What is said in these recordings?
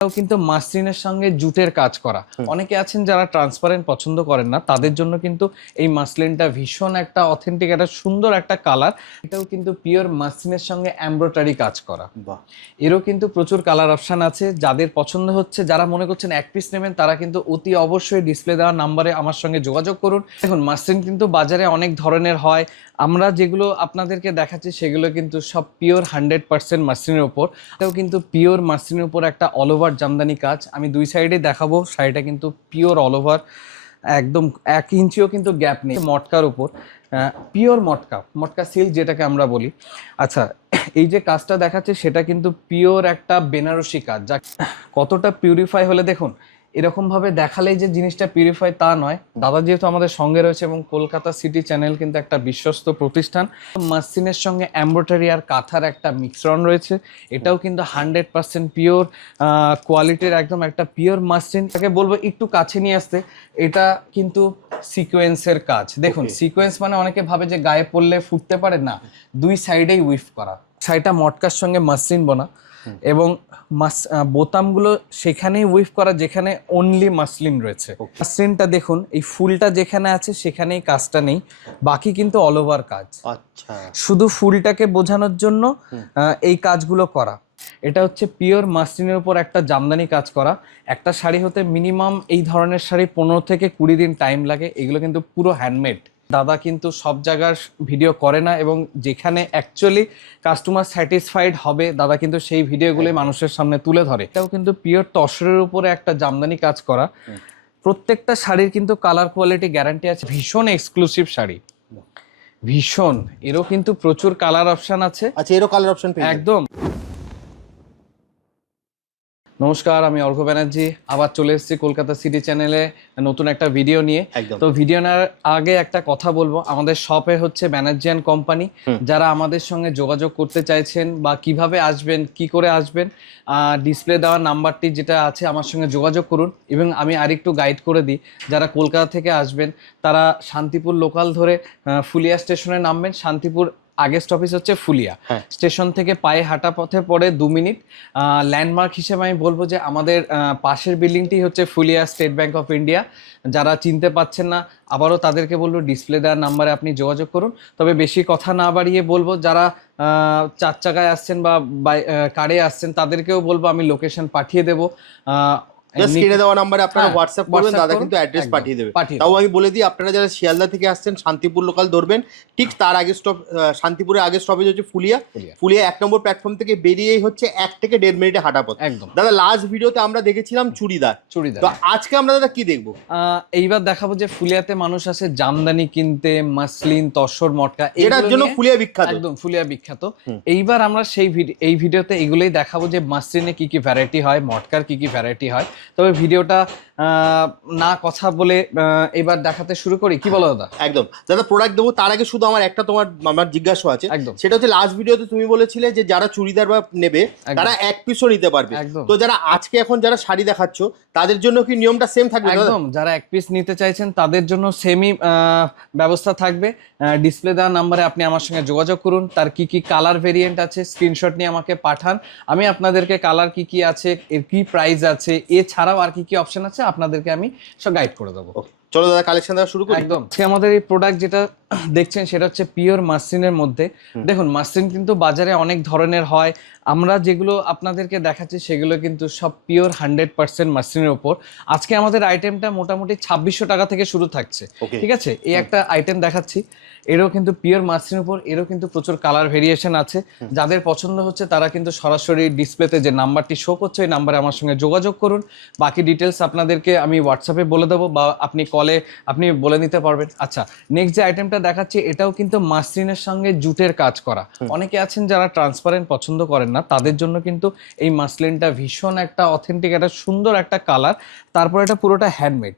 কিন্তু মাসলিনের সঙ্গে জুটের কাজ করা। অনেকে আছেন যারা ট্রান্সপারেন্ট পছন্দ করেন না, তাদের জন্য কিন্তু এই মাসলিনটা ভীষণ একটা অথেন্টিক, একটা সুন্দর একটা কালার। এটাও কিন্তু পিওর মাসলিনের সঙ্গে এমব্রয়ডারি কাজ করা। এরও কিন্তু প্রচুর কালার অপশন আছে। যাদের পছন্দ হচ্ছে, যারা মনে করছেন এক পিস নেবেন, তারা কিন্তু অতি অবশ্যই ডিসপ্লে দেওয়া নাম্বারে আমার সঙ্গে যোগাযোগ করুন। দেখুন, মাসলিন কিন্তু বাজারে অনেক ধরনের হয়। আমরা যেগুলো আপনাদেরকে দেখাচ্ছি সেগুলো কিন্তু সব পিওর 100% মাসলিনের উপর। এটাও কিন্তু পিওর মাসলিনের উপর একটা অল ওভার জামদানি কাজ। আমি দুই সাইডে দেখাবো। শাড়িটা কিন্তু পিওর অল ওভার, একদম 1 ইঞ্চিও কিন্তু গ্যাপ নেই। মটকার উপর পিওর মটকা সিল্ক যেটাকে আমরা বলি। আচ্ছা, এই যে কাজটা দেখাচ্ছে সেটা কিন্তু পিওর একটা বেনারসি কাজ, যা কতটা পিউরিফাই হলে দেখুন। এরকম ভাবে দেখালেই যে জিনিসটা পিউরিফাই তা নয়। দাদা যেহেতু আমাদের সঙ্গে রয়েছে এবং কলকাতা সিটি চ্যানেল কিন্তু একটা বিশ্বস্ত প্রতিষ্ঠান। মাসলিনের সঙ্গে এমব্রয়ডারি আর কাঁথার একটা মিশ্রণ রয়েছে। এটাও কিন্তু 100% পিওর কোয়ালিটির, একদম একটা পিওর মাসলিন। তাকে বলবো একটু কাছে নিয়ে আসতে। এটা কিন্তু সিকোয়েন্সের কাজ। দেখুন, সিকোয়েন্স মানে অনেকে ভাবে যে গায়ে পড়লে ফুটতে পারে না, দুই সাইডেই উইফ করা। শাড়িটা মটকার সঙ্গে মাসলিন বোনা এবং বোতামগুলো সেখানেই উইফ করা যেখানে অনলি মাসলিন রয়েছে। মাসলিনটা দেখুন, এই ফুলটা যেখানে আছে সেখানেই কাজটা নেই, বাকি কিন্তু অল ওভার কাজ। আচ্ছা, শুধু ফুলটাকে বোঝানোর জন্য এই কাজগুলো করা। এটা হচ্ছে পিওর মাসলিনের উপর একটা জামদানি কাজ করা। একটা শাড়ি হতে মিনিমাম এই ধরনের শাড়ি 15 থেকে 20 দিন টাইম লাগে। এগুলো কিন্তু পুরো হ্যান্ডমেড। দাদা কিন্তু সব জায়গার ভিডিও করে না, এবং যেখানে অ্যাকচুয়ালি কাস্টমার স্যাটিসফাইড হবে দাদা কিন্তু সেই ভিডিওগুলোই মানুষের সামনে তুলে ধরে। এটাও কিন্তু পিওর তসরের উপরে একটা জামদানি কাজ করা। প্রত্যেকটা শাড়ির কিন্তু কালার কোয়ালিটি গ্যারান্টি আছে। ভীষণ এক্সক্লুসিভ শাড়ি, ভীষণ। এরও কিন্তু প্রচুর কালার অপশন আছে। আচ্ছা, এরও কালার অপশন একদম। নমস্কার, আমি অর্ঘ্য ব্যানার্জি। আবার চলে এসেছি কলকাতা সিটি চ্যানেলে নতুন একটা ভিডিও নিয়ে। তো ভিডিও নেওয়ার আগে একটা কথা বলবো, আমাদের শপে হচ্ছে ব্যানার্জিয়ান কোম্পানি। যারা আমাদের সঙ্গে যোগাযোগ করতে চাইছেন বা কিভাবে আসবেন, কি করে আসবেন, ডিসপ্লে দেওয়া নাম্বারটি যেটা আছে আমার সঙ্গে যোগাযোগ করুন। এবং আমি আরেকটু গাইড করে দিই, যারা কলকাতা থেকে আসবেন তারা শান্তিপুর লোকাল ধরে ফুলিয়া স্টেশনে নামবেন। শান্তিপুর আগের স্টপেজ হচ্ছে ফুলিয়া। স্টেশন থেকে পায়ে হাঁটা পথে পড়ে 2 মিনিট। ল্যান্ডমার্ক হিসেবে আমি বলবো যে আমাদের পাশের বিল্ডিংটি হচ্ছে Phulia state bank of India. যারা চিনতে পাচ্ছেন না, আবারও তাদেরকে বলবো ডিসপ্লে দেওয়ার নাম্বারে আপনি যোগাযোগ করুন। তবে বেশি কথা না বাড়িয়ে বলবো, যারা 4 চাকায় আসছেন বা কারে আসছেন তাদেরকেও বলবো আমি লোকেশন পাঠিয়ে দেবো। স্ক্রিনে দেওয়া নাম্বারে আপনারা হোয়াটসঅ্যাপ করবেন, দাদা কিন্তু অ্যাড্রেস পাঠিয়ে দেবে। তাও আমি বলে দিই, আপনারা যারা শিয়ালদা থেকে আসছেন শান্তিপুর লোকাল ধরবেন, ঠিক তার আগে স্টপ শান্তিপুরের আগে স্টপেজ হচ্ছে ফুলিয়া। 1 নম্বর প্ল্যাটফর্ম থেকে বেরিয়েই হচ্ছে 1 থেকে 1.5 মিনিটে হাঁটা পথ। একদম। দাদা, লাস্ট ভিডিওতে আমরা দেখেছিলাম চুড়িদার। তো আজকে আমরা দাদা কি দেখবো? এইবার দেখাবো যে ফুলিয়াতে মানুষ আসে জামদানি কিনতে, মাসলিন, তসর, মটকা, এটার জন্য ফুলিয়া বিখ্যাত। একদম ফুলিয়া বিখ্যাত। এইবার আমরা এই ভিডিওতে এগুলোই দেখাবো যে মাসলিনে কি কি ভ্যারাইটি হয়, মটকার কি কি ভ্যারাইটি হয়। তবে ভিডিওটা না কথা বলে এবার দেখাতে শুরু করি, কি বলো দাদা? একদম দাদা, প্রোডাক্ট দেবো তার আগে শুধু আমার একটা আমার জিজ্ঞাসা আছে। সেটা হচ্ছে লাস্ট ভিডিওতে তুমি বলেছিলে যে যারা চুড়িদার বা নেবে তারা 1 পিসও নিতে পারবে। তো যারা আজকে এখন যারা শাড়ি দেখাচ্ছ তাদের জন্য কি নিয়মটা সেম থাকবে? একদম, যারা 1 পিস নিতে চাইছেন তাদের জন্য সেমই ব্যবস্থা থাকবে। ডিসপ্লে দেওয়া নাম্বারে আপনি আমার সঙ্গে যোগাযোগ করুন। তার কি কি কালার ভেরিয়েন্ট আছে স্ক্রিনশট নিয়ে আমাকে পাঠান। আমি আপনাদেরকে কালার কি কি আছে, এর কি প্রাইস আছে, এছাড়াও আর কি কি অপশন আছে আপনাদেরকে আমি সব গাইড করে দেবো। চলো দাদা, কালেকশন দেওয়া শুরু করি। একদম। আজকে আমাদের এই প্রোডাক্ট যেটা দেখছেন সেটা হচ্ছে পিওর মাসলিনের মধ্যে। দেখুন, মাসলিন কিন্তু বাজারে অনেক ধরনের হয়। আমরা যেগুলো আপনাদেরকে দেখাচ্ছি সেগুলো কিন্তু সব পিওর 100% মাসলিনের উপর। আজকে আমাদের আইটেমটা মোটামুটি 2600 টাকা থেকে শুরু থাকছে। ঠিক আছে, এই একটা আইটেম দেখাচ্ছি, এরও কিন্তু পিওর মাসলিনের উপর। এরও কিন্তু প্রচুর কালার ভেরিয়েশন আছে। যাদের পছন্দ হচ্ছে তারা কিন্তু সরাসরি ডিসপ্লেতে যে নাম্বারটি শো করছে ওই নাম্বারে আমার সঙ্গে যোগাযোগ করুন। বাকি ডিটেলস আপনাদেরকে আমি হোয়াটসঅ্যাপে বলে দেবো বা আপনি কলে আপনি বলে নিতে পারবেন। আচ্ছা, নেক্সট যে আইটেমটা দেখাচ্ছি এটাও কিন্তু মাসলিনের সঙ্গে জুটের কাজ করা। অনেকে আছেন যারা ট্রান্সপারেন্ট পছন্দ করেন না, তাদের জন্য কিন্তু এই মাসলিনটা ভীষণ একটা অথেন্টিক, একটা সুন্দর একটা কালার। তারপর এটা পুরোটা হ্যান্ডমেড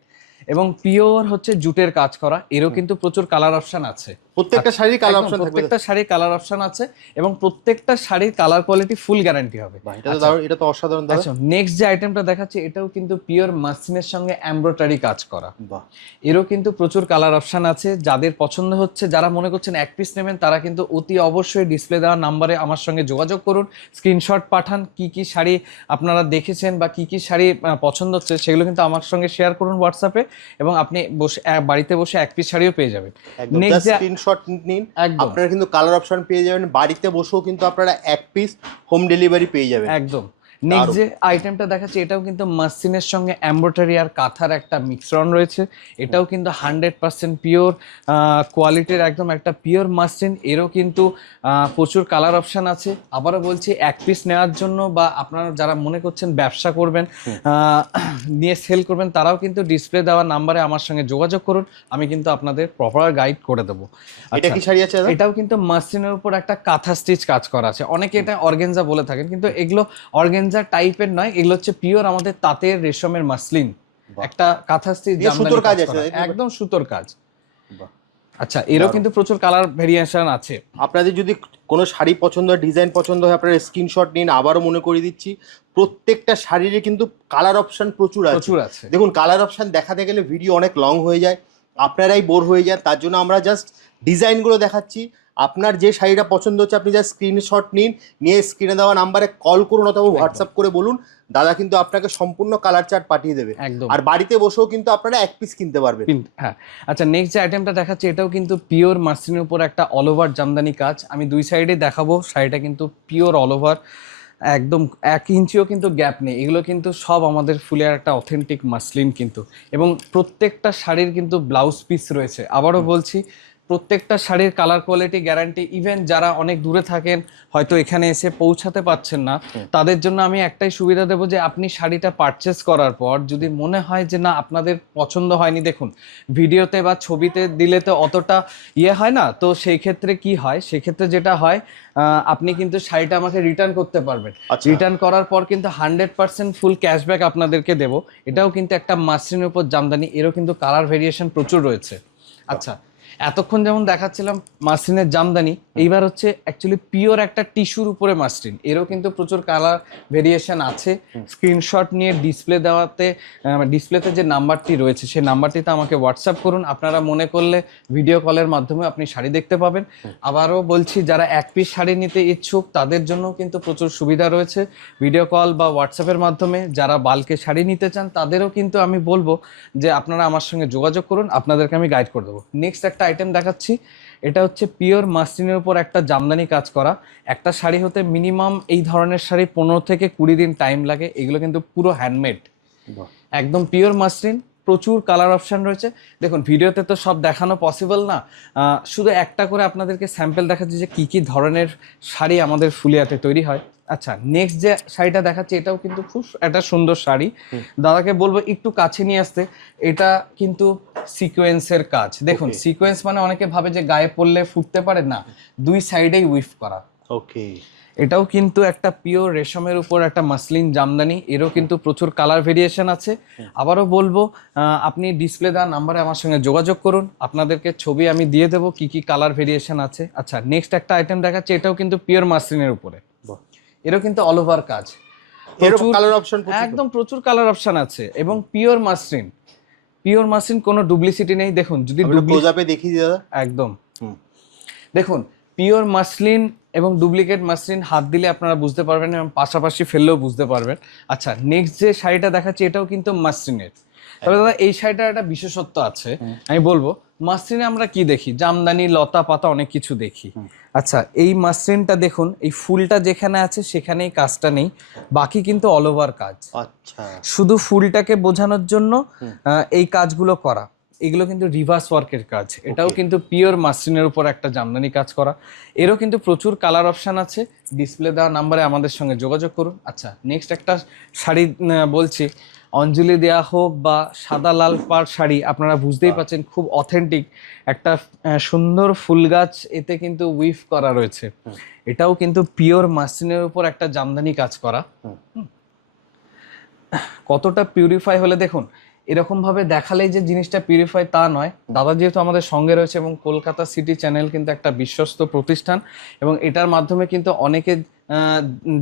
এবং পিওর হচ্ছে জুটের কাজ করা। এরও কিন্তু প্রচুর কালার অপশন আছে। প্রত্যেকটা শাড়ির কালার অপশন থাকবে, প্রত্যেকটা শাড়ির কালার অপশন আছে এবং প্রত্যেকটা শাড়ির কালার কোয়ালিটি ফুল গ্যারান্টি হবে। এটা তো দারুণ, এটা তো অসাধারণ দাদা। আচ্ছা, নেক্সট যে আইটেমটা দেখাচ্ছি এটাও কিন্তু পিওর মাসলিনের সঙ্গে এমব্রয়ডারি কাজ করা। বাহ, এরও কিন্তু প্রচুর কালার অপশন আছে, যাদের পছন্দ হচ্ছে, যারা মনে করছেন এক পিস নেবেন তারা কিন্তু অতি অবশ্যই ডিসপ্লে দেওয়া নাম্বারে আমার সঙ্গে যোগাযোগ করুন, স্ক্রিনশট পাঠান, কি কি শাড়ি আপনারা দেখেছেন বা কি কি শাড়ি পছন্দ হচ্ছে সেগুলো কিন্তু আমার সঙ্গে শেয়ার করুন হোয়াটসঅ্যাপে, এবং আপনি বসে বাড়িতে বসে এক পিস শাড়িও পেয়ে যাবেন। নেক্সট স্ক্রিনশট নিন, আপনারা কিন্তু কালার অপশন পেয়ে যাবেন, বাড়িতে বসেও কিন্তু আপনারা এক পিস হোম ডেলিভারি পেয়ে যাবেন। একদম। নেক্সট যে আইটেমটা দেখাচ্ছি এটাও কিন্তু মাসলিনের সঙ্গে এমব্রয়ডারি আর কাঁথার একটা মিশ্রণ রয়েছে। এটাও কিন্তু 100% পিওর কোয়ালিটির একদম একটা পিওর মাসলিন। এরও কিন্তু প্রচুর কালার অপশন আছে। আবারও বলছি, এক পিস নেওয়ার জন্য বা আপনারা যারা মনে করছেন ব্যবসা করবেন, নিয়ে সেল করবেন, তারাও কিন্তু ডিসপ্লে দেওয়া নাম্বারে আমার সঙ্গে যোগাযোগ করুন, আমি কিন্তু আপনাদের প্রপার গাইড করে দেবো। এটা কি শাড়ি আছে? এটাও কিন্তু মাসলিনের উপর একটা কাঁথা স্টিচ কাজ করা আছে। অনেকে এটা অর্গানজা বলে থাকেন, কিন্তু এগুলো অর্গানজা টাইপের নয়, এগুলো হচ্ছে পিওর আমাদের তাঁতের রেশমের মাসলিন, একটা কাঁথা স্টিচ সুতোর কাজ আছে, একদম সুতোর কাজ। আচ্ছা, এরও কিন্তু প্রচুর কালার ভেরিয়েশন আছে। আপনাদের যদি কোনো শাড়ি পছন্দ হয়, ডিজাইন পছন্দ হয়, আপনারা স্ক্রিনশট নিন। আবারও মনে করিয়ে দিচ্ছি, প্রত্যেকটা শাড়িরে কিন্তু কালার অপশন প্রচুর আছে। দেখুন, কালার অপশন দেখাতে গেলে ভিডিও অনেক লং হয়ে যায়, আপনারাই বোর হয়ে যান, তার জন্য আমরা জাস্ট ডিজাইনগুলো দেখাচ্ছি। আপনার যে শাড়িটা পছন্দ হচ্ছে আপনি জাস্ট স্ক্রিনশট নিন, নিয়ে স্ক্রিনে দেওয়া নাম্বারে কল করুন অথবা হোয়াটসঅ্যাপ করে বলুন, দাদা কিন্তু আপনাকে সম্পূর্ণ কালার চার্ট পাঠিয়ে দেবে। আর বাড়িতে বসেও কিন্তু আপনারা এক পিস কিনতে পারবেন। হ্যাঁ। আচ্ছা, নেক্সট যে আইটেমটা দেখাচ্ছি এটাও কিন্তু পিওর মাসলিনের উপর একটা অল ওভার জামদানি কাজ। আমি দুই সাইডে দেখাবো। শাড়িটা কিন্তু পিওর অল ওভার, একদম 1 ইঞ্চিও কিন্তু গ্যাপ নেই। এগুলো কিন্তু সব আমাদের ফুলের একটা অথেন্টিক মাসলিন কিন্তু, এবং প্রত্যেকটা শাড়ির কিন্তু ব্লাউজ পিস রয়েছে। আবারও বলছি, প্রত্যেকটা শাড়ির কালার কোয়ালিটি গ্যারান্টি। ইভেন যারা অনেক দূরে থাকেন, হয়তো এখানে এসে পৌঁছাতে পারছেন না, তাদের জন্য আমি একটাই সুবিধা দেবো যে আপনি শাড়িটা পারচেস করার পর যদি মনে হয় যে না আপনাদের পছন্দ হয়নি, দেখুন ভিডিওতে বা ছবিতে দিলে তো অতটা হয় না, তো সেই ক্ষেত্রে কি হয়, সেই ক্ষেত্রে যেটা হয় আপনি কিন্তু শাড়িটা আমাকে রিটার্ন করতে পারবেন। রিটার্ন করার পর কিন্তু 100% ফুল ক্যাশব্যাক আপনাদেরকে দেবো। এটাও কিন্তু একটা মাসলিনের উপর জামদানি, এরও কিন্তু কালার ভেরিয়েশন প্রচুর রয়েছে। আচ্ছা, এতক্ষণ যেমন দেখাচ্ছিলাম মাসলিনের জামদানি, এইবার হচ্ছে অ্যাকচুয়ালি পিওর একটা টিস্যুর উপরে মাসলিন। এরও কিন্তু প্রচুর কালার ভেরিয়েশন আছে। স্ক্রিনশট নিয়ে ডিসপ্লেতে যে নাম্বারটি রয়েছে সেই নাম্বারটিতে আমাকে হোয়াটসঅ্যাপ করুন। আপনারা মনে করলে ভিডিও কলের মাধ্যমে আপনি শাড়ি দেখতে পাবেন। আবারও বলছি, যারা এক পিস শাড়ি নিতে ইচ্ছুক তাদের জন্য কিন্তু প্রচুর সুবিধা রয়েছে ভিডিও কল বা হোয়াটসঅ্যাপের মাধ্যমে। যারা বাল্কে শাড়ি নিতে চান তাদেরও কিন্তু আমি বলবো যে আপনারা আমার সঙ্গে যোগাযোগ করুন, আপনাদেরকে আমি গাইড করে দেবো। নেক্সট একটা আইটেম দেখাচ্ছি, এটা হচ্ছে পিওর মাসলিনের উপর একটা জামদানি কাজ করা। একটা শাড়ি হতে মিনিমাম এই ধরনের শাড়ি 15 থেকে 20 দিন টাইম লাগে। এগুলো কিন্তু পুরো হ্যান্ডমেড, একদম পিওর মাসলিন। প্রচুর কালার অপশন রয়েছে। দেখুন, ভিডিওতে তো সব দেখানো পসিবল না, শুধু একটা করে আপনাদেরকে স্যাম্পল দেখাচ্ছি যে কি কি ধরনের শাড়ি আমাদের ফুলিয়াতে তৈরি হয়। আচ্ছা, নেক্সট যে শাড়িটা দেখাচ্ছি এটাও কিন্তু খুব একটা সুন্দর শাড়ি। দাদাকে বলবো একটু কাছে নিয়ে আসতে। এটা কিন্তু সিকোয়েন্সের কাজ। দেখুন, সিকোয়েন্স মানে অনেকে ভাবে যে গায়ে পরলে ফুটতে পারে না, দুই সাইডেই উইফ করা। ওকে, এটাও কিন্তু একটা পিওর রেশমের উপর একটা মাসলিন জামদানি। এরও কিন্তু প্রচুর কালার ভেরিয়েশন আছে। আবারও বলবো, আপনি ডিসপ্লে দেওয়া নাম্বারে আমার সঙ্গে যোগাযোগ করুন, আপনাদেরকে ছবি আমি দিয়ে দেবো কি কি কালার ভেরিয়েশন আছে। আচ্ছা, নেক্সট একটা আইটেম দেখাচ্ছি, এটাও কিন্তু পিওর মাসলিনের উপরে। এরও কিন্তু অল ওভার কাজ, একদম প্রচুর কালার অপশন আছে এবং পিওর মাসলিন। পিওর মাসলিন, কোনো ডুপ্লিসিটি নেই। দেখুন, যদি দেখি দাদা, একদম দেখুন, পিওর মাসলিন এবং ডুপ্লিকেট মাসলিন হাত দিলে আপনারা বুঝতে পারবেন এবং পাশাপাশি ফেললেও বুঝতে পারবেন। আচ্ছা, নেক্সট যে শাড়িটা দেখাচ্ছি এটাও কিন্তু মাসলিনের। তবে দাদা এই শাড়িটার একটা বিশেষত্ব আছে, আমি বলবো। মাসলিনে আমরা কি দেখি, জামদানি, লতা পাতা অনেক কিছু দেখি। আচ্ছা, এই মাসলিনটা দেখুন, এই ফুলটা যেখানে আছে সেখানেই কাজটা নেই, বাকি কিন্তু অল ওভার কাজ। আচ্ছা, শুধু ফুলটাকে বোঝানোর জন্য এই কাজগুলো করা। এগুলো কিন্তু রিভার্স ওয়ার্কের কাজ। এটাও কিন্তু পিওর মাসলিনের উপর একটা জামদানি কাজ করা। এরও কিন্তু প্রচুর কালার অপশন আছে। ডিসপ্লে দেওয়া নাম্বারে আমাদের সঙ্গে যোগাযোগ করুন। আচ্ছা, নেক্সট একটা শাড়ি বলছি, অঞ্জলি দেয়া হোক বা সাদা লাল পাড় শাড়ি, আপনারা বুঝতেই পাচ্ছেন খুব অথেন্টিক একটা সুন্দর ফুল গাছ এতে কিন্তু উইফ করা রয়েছে। এটাও কিন্তু পিওর মাসলিনের উপর একটা জামদানি কাজ করা। কতটা পিউরিফাই হলে দেখুন, এরকম ভাবে দেখালেই যে জিনিসটা পিউরিফাই তা নয়। দাদা যেহেতু আমাদের সঙ্গে রয়েছে এবং কলকাতা সিটি চ্যানেল কিন্তু একটা বিশ্বস্ত প্রতিষ্ঠান, এবং এটার মাধ্যমে কিন্তু অনেকে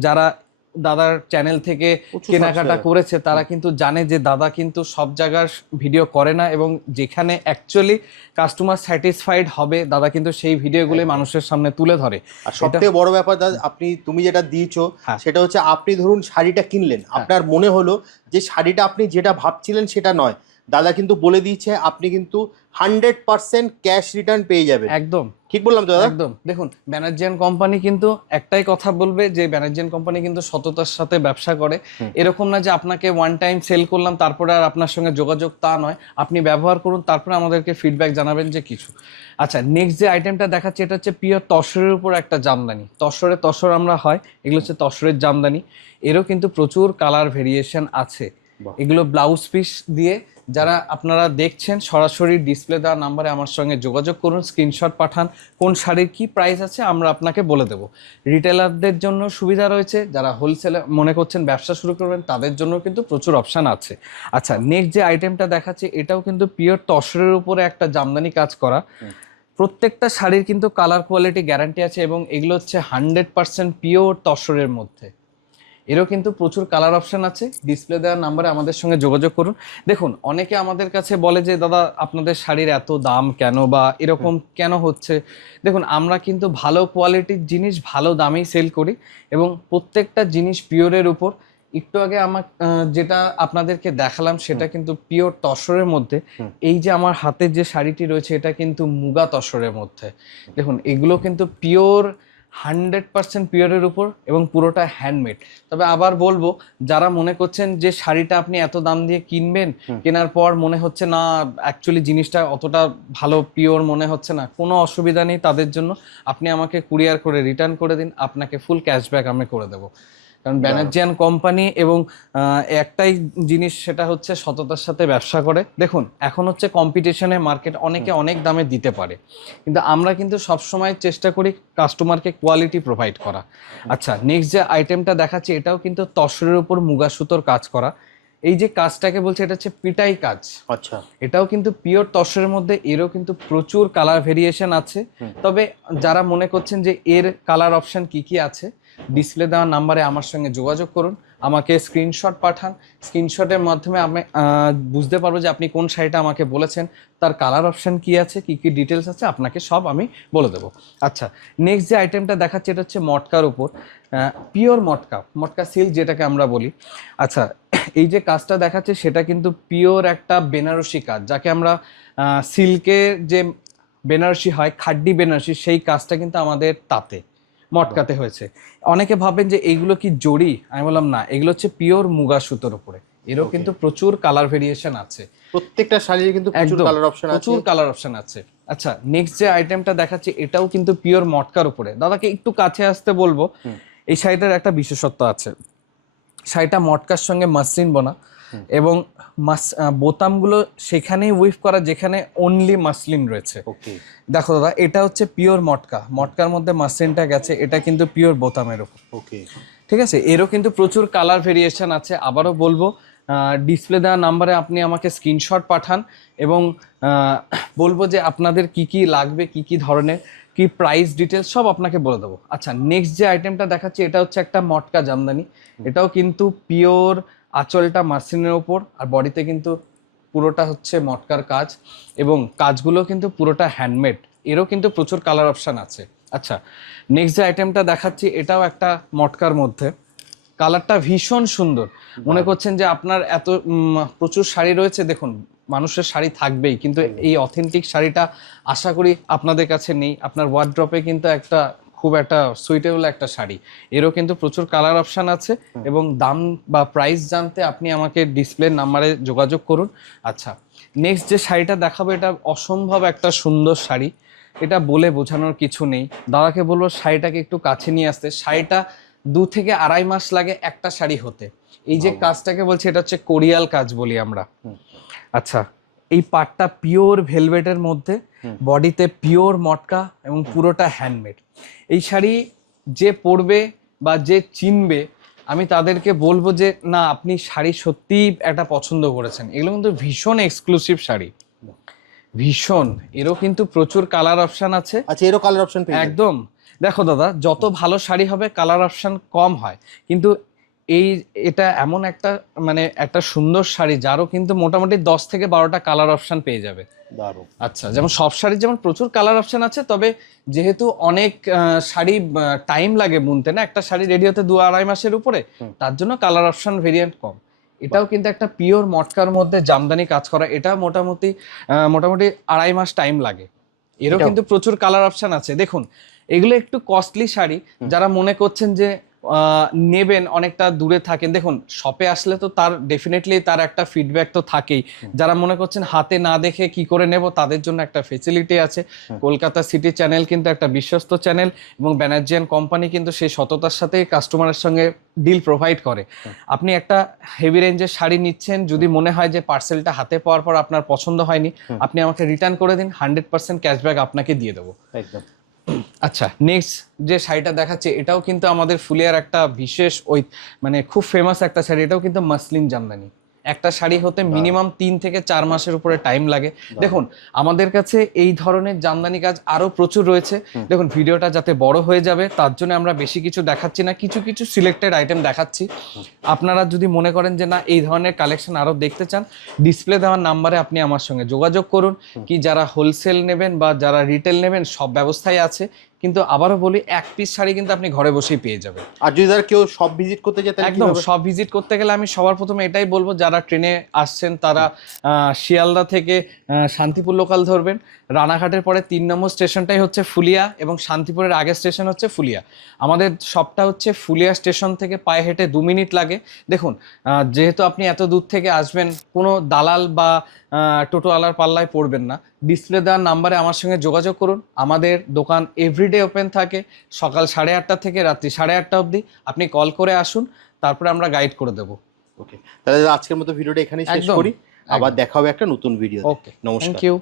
যারা দাদার চ্যানেল থেকে কেনাকাটা করেছে তারা কিন্তু জানে যে দাদা কিন্তু সব জায়গার ভিডিও করে না, এবং যেখানে অ্যাকচুয়ালি কাস্টমার স্যাটিসফাইড হবে দাদা কিন্তু সেই ভিডিওগুলো মানুষের সামনে তুলে ধরে। আর সবথেকে বড় ব্যাপার দাদা, তুমি যেটা দিয়েছো সেটা হচ্ছে, আপনি ধরুন শাড়িটা কিনলেন, আপনার মনে হলো যে শাড়িটা আপনি যেটা ভাবছিলেন সেটা নয়, দাদা কিন্তু বলে দিয়েছে আপনি কিন্তু 100% ক্যাশ রিটার্ন পেয়ে যাবেন। একদম ঠিক বললাম তো দাদা? একদম। দেখুন, ব্যানার্জিয়ান কোম্পানি কিন্তু একটাই কথা বলবে যে ব্যানার্জিয়ান কোম্পানি কিন্তু সততার সাথে ব্যবসা করে। এরকম না যে আপনাকে ওয়ান টাইম সেল করলাম তারপরে আর আপনার সঙ্গে যোগাযোগ, তা নয়। আপনি ব্যবহার করুন, তারপরে আমাদেরকে ফিডব্যাক জানাবেন যে কিছু। আচ্ছা, নেক্সট যে আইটেমটা দেখাচ্ছি এটা হচ্ছে পিওর তসরের উপর একটা জামদানি। তসর আমরা হয়, এগুলো হচ্ছে তসরের জামদানি। এরও কিন্তু প্রচুর কালার ভেরিয়েশন আছে। এগুলো ব্লাউজ পিস দিয়ে, যারা আপনারা দেখছেন সরাসরি ডিসপ্লে দেওয়া নাম্বারে আমার সঙ্গে যোগাযোগ করুন, স্ক্রিনশট পাঠান, কোন শাড়ির কি প্রাইস আছে আমরা আপনাকে বলে দেবো। রিটেলারদের জন্য সুবিধা রয়েছে, যারা হোলসেলে মনে করছেন ব্যবসা শুরু করবেন তাদের জন্য কিন্তু প্রচুর অপশান আছে। আচ্ছা, নেক্সট যে আইটেমটা দেখাচ্ছি এটাও কিন্তু পিওর তসরের উপরে একটা জামদানি কাজ করা। প্রত্যেকটা শাড়ির কিন্তু কালার কোয়ালিটি গ্যারান্টি আছে, এবং এগুলো হচ্ছে 100% পিওর তসরের মধ্যে। এরও কিন্তু প্রচুর কালার অপশন আছে। ডিসপ্লে দেওয়ার নাম্বারে আমাদের সঙ্গে যোগাযোগ করুন। দেখুন, অনেকে আমাদের কাছে বলে যে দাদা আপনাদের শাড়ির এত দাম কেন, বা এরকম কেন হচ্ছে। দেখুন, আমরা কিন্তু ভালো কোয়ালিটির জিনিস ভালো দামেই সেল করি, এবং প্রত্যেকটা জিনিস পিওরের উপর। একটু আগে আমার যেটা আপনাদেরকে দেখালাম সেটা কিন্তু পিওর তসরের মধ্যে। এই যে আমার হাতে যে শাড়িটি রয়েছে এটা কিন্তু মুগা তসরের মধ্যে। দেখুন, এগুলো কিন্তু পিওর 100% পিওরের উপর, এবং পুরোটা হ্যান্ডমেড। তবে আবার বলবো, যারা মনে করছেন যে শাড়িটা আপনি এত দাম দিয়ে কিনবেন, কেনার পর মনে হচ্ছে না অ্যাকচুয়ালি জিনিসটা অতটা ভালো পিওর মনে হচ্ছে না, কোনো অসুবিধা নেই তাদের জন্য। আপনি আমাকে কুরিয়ার করে রিটার্ন করে দিন, আপনাকে ফুল ক্যাশব্যাক আমি করে দেবো। কারণ ব্যানার্জিয়ান কোম্পানি এবং একটাই জিনিস, সেটা হচ্ছে সততার সাথে ব্যবসা করে। দেখুন, এখন হচ্ছে কম্পিটিশনে মার্কেট, অনেকে অনেক দামে দিতে পারে, কিন্তু আমরা কিন্তু সবসময় চেষ্টা করি কাস্টমারকে কোয়ালিটি প্রোভাইড করা। আচ্ছা, নেক্সট যে আইটেমটা দেখাচ্ছি এটাও কিন্তু তসরের উপর মুগা সুতোর কাজ করা। এই যে কাজটাকে বলছে এটা হচ্ছে পিটাই কাজ। আচ্ছা, এটাও কিন্তু পিওর তসরের মধ্যে। এরও কিন্তু প্রচুর কালার ভেরিয়েশন আছে। তবে যারা মনে করছেন যে এর কালার অপশন কি কি আছে, ডিসপ্লে দেওয়া নাম্বারে আমার সঙ্গে যোগাযোগ করুন, আমাকে স্ক্রিনশট পাঠান। স্ক্রিনশটের মাধ্যমে আমি বুঝতে পারবো যে আপনি কোন শাড়িটা আমাকে বলেছেন, তার কালার অপশন কি আছে, কি কি ডিটেলস আছে, আপনাকে সব আমি বলে দেবো। আচ্ছা, নেক্সট যে আইটেমটা দেখাচ্ছি এটা হচ্ছে মটকার উপর, পিওর মটকা সিল্ক যেটাকে আমরা বলি। আচ্ছা, এই যে কাজটা দেখাচ্ছে সেটা কিন্তু পিওর একটা বেনারসি কাজ, যাকে আমরা সিল্কের যে বেনারসি হয়, খাড্ডি বেনারসি, সেই কাজটা কিন্তু আমাদের তাতে মটকাতে হয়েছে। অনেকে ভাবেন যে এইগুলো কি জড়ি, আমি বললাম না, এগুলো হচ্ছে পিওর মুগা সুতোর উপরে। এরও কিন্তু প্রচুর কালার ভেরিয়েশন আছে। প্রত্যেকটা শাড়ির কিন্তু প্রচুর কালার অপশন আছে, প্রচুর কালার অপশন আছে। আচ্ছা, নেক্সট যে আইটেমটা দেখাচ্ছি এটাও কিন্তু পিওর মটকার উপরে। দাদাকে একটু কাছে আসতে বলবো। এই শাড়িটার একটা বিশেষত্ব আছে, শাড়িটা মটকার সঙ্গে মাসলিন বোনা, এবং বোতামগুলো সেখানেই উইভ করা যেখানে অনলি মাসলিন রয়েছে। দেখো দাদা, এটা হচ্ছে পিওর মটকার মধ্যে মাসলিনটা গেছে, এটা কিন্তু পিওর বোতামের উপর। ঠিক আছে, এরও কিন্তু প্রচুর কালার ভেরিয়েশন আছে। আবারও বলবো, ডিসপ্লে দেওয়া নাম্বারে আপনি আমাকে স্ক্রিনশট পাঠান, এবং বলবো যে আপনাদের কি কি লাগবে, কি কি ধরনের, কি প্রাইস ডিটেলস সব আপনাকে বলে দেবো। আচ্ছা, নেক্সট যে আইটেমটা দেখাচ্ছি এটা হচ্ছে একটা মটকা জামদানি। এটাও কিন্তু পিওর, আঁচলটা মাসলিনের ওপর, আর বডিতে কিন্তু পুরোটা হচ্ছে মটকার কাজ, এবং কাজগুলো কিন্তু পুরোটা হ্যান্ডমেড। এরও কিন্তু প্রচুর কালার অপশান আছে। আচ্ছা, নেক্সট যে আইটেমটা দেখাচ্ছি এটাও একটা মটকার মধ্যে। কালারটা ভীষণ সুন্দর। মনে করছেন যে আপনার এত প্রচুর শাড়ি রয়েছে, দেখুন মানুষের শাড়ি থাকবেই, কিন্তু এই অথেন্টিক শাড়িটা আশা করি আপনাদের কাছে নেই। আপনার ওয়ার্ড্রপে কিন্তু একটা খুব একটা সুইটেবল একটা শাড়ি। এরও কিন্তু প্রচুর কালার অপশান আছে, এবং দাম বা প্রাইস জানতে আপনি আমাকে ডিসপ্লে নাম্বারে যোগাযোগ করুন। আচ্ছা, নেক্সট যে শাড়িটা দেখাবো এটা অসম্ভব একটা সুন্দর শাড়ি, এটা বলে বোঝানোর কিছু নেই। দাদাকে বলবো শাড়িটাকে একটু কাছে নিয়ে আসতে। শাড়িটা 2 থেকে 2.5 মাস লাগে একটা শাড়ি হতে। এই যে কাজটাকে বলছি এটা হচ্ছে কোরিয়াল কাজ বলি আমরা। আচ্ছা, এই পাটটা পিওর ভেলভেটের মধ্যে, বডিতে পিওর মটকা, এবং পুরোটা হ্যান্ডমেড। এই শাড়ি যে পরবে বা যে চিনবে, আমি তাদেরকে বলবো যে না, আপনি শাড়ি সত্যিই একটা পছন্দ করেছেন। এগুলো কিন্তু ভীষণ এক্সক্লুসিভ শাড়ি, ভীষণ। এরও কিন্তু প্রচুর কালার অপশন আছে। আচ্ছা, এরও কালার অপশন পেয়ে যাবেন। একদম। দেখো দাদা, যত ভালো শাড়ি হবে কালার অপশন কম হয়, কিন্তু এটা এমন একটা মানে একটা সুন্দর শাড়ি যারও কিন্তু মোটামুটি 10 থেকে 12টা কালার অপশন পেয়ে যাবে। দারুণ। আচ্ছা, যেমন সব শাড়ির যেমন প্রচুর কালার অপশন আছে, তবে যেহেতু অনেক শাড়ি টাইম লাগে বুনতে, না একটা শাড়ি রেডি হতে 2-2.5 মাসের উপরে, তার জন্য কালার অপশন ভেরিয়েন্ট কম। এটাও কিন্তু একটা পিওর মটকার মধ্যে জামদানি কাজ করা, এটা মোটামুটি 2.5 মাস টাইম লাগে। এরও কিন্তু প্রচুর কালার অপশন আছে। দেখুন, এগুলো একটু কস্টলি শাড়ি, যারা মনে করছেন যে নেবেন, অনেকটা দূরে থাকেন, দেখুন শপে আসলে তো তার ডেফিনেটলি তার একটা ফিডব্যাক তো থাকেই। যারা মনে করছেন হাতে না দেখে কি করে নেব, তাদের জন্য একটা ফেসিলিটি আছে। কলকাতা সিটি চ্যানেল কিন্তু একটা বিশ্বস্ত চ্যানেল, এবং ব্যানার্জিয়ান কোম্পানি কিন্তু সেই সততার সাথে কাস্টমারের সঙ্গে ডিল প্রোভাইড করে। আপনি একটা হেভি রেঞ্জের শাড়ি নিচ্ছেন, যদি মনে হয় যে পার্সেলটা হাতে পাওয়ার পর আপনার পছন্দ হয়নি, আপনি আমাকে রিটার্ন করে দিন, 100% ক্যাশব্যাক আপনাকে দিয়ে দেবো। একদম। আচ্ছা, নেক্সট যে শাড়িটা দেখাচ্ছে, এটাও কিন্তু আমাদের ফুলিয়ার একটা বিশেষ মানে খুব ফেমাস একটা শাড়ি। এটাও কিন্তু মাসলিন জামদানি। একটা শাড়ি হতে মিনিমাম 3 থেকে 4 মাসের উপরে টাইম লাগে। দেখুন, আমাদের কাছে এই ধরনের জামদানি কাজ আরো প্রচুর রয়েছে। দেখুন, ভিডিওটা যাতে বড় হয়ে যাবে তার জন্য আমরা বেশি কিছু দেখাচ্ছি না, কিছু কিছু সিলেক্টেড আইটেম দেখাচ্ছি। আপনারা যদি মনে করেন যে না, এই ধরনের কালেকশন আরো দেখতে চান, ডিসপ্লে দেওয়ার নাম্বারে আপনি আমার সঙ্গে যোগাযোগ করুন। কি যারা হোলসেল নেবেন বা যারা রিটেল নেবেন, সব ব্যবস্থাই আছে। কিন্তু আবারও বলি, এক পিস শাড়ি কিন্তু আপনি ঘরে বসেই পেয়ে যাবেন। আর যদি ধর কেউ সব ভিজিট করতে যেতে, একদম সব ভিজিট করতে গেলে আমি সবার প্রথমে এটাই বলবো, যারা ট্রেনে আসছেন তারা শিয়ালদা থেকে শান্তিপুর লোকাল ধরবেন। রানাঘাটের পরে 3 নম্বর স্টেশনটাই হচ্ছে ফুলিয়া, এবং শান্তিপুরের আগের স্টেশন হচ্ছে ফুলিয়া। আমাদের শপটা হচ্ছে ফুলিয়া স্টেশন থেকে পায়ে হেঁটে 2 মিনিট লাগে। দেখুন, যেহেতু আপনি এত দূর থেকে আসবেন, কোনো দালাল বা টোটোওয়ালার পাল্লায় পড়বেন না। ডিসপ্লে দেওয়ার নাম্বারে আমার সঙ্গে যোগাযোগ করুন। আমাদের দোকান এভরিডে ওপেন থাকে, সকাল 8:30 থেকে রাত্রি 8:30 অবধি। আপনি কল করে আসুন, তারপরে আমরা গাইড করে দেবো। ওকে, তাহলে আজকের মতো ভিডিওটা এখানেই শেষ করি। আবার দেখা হবে একটা নতুন ভিডিও। ওকে, নমস্কার। Thank you.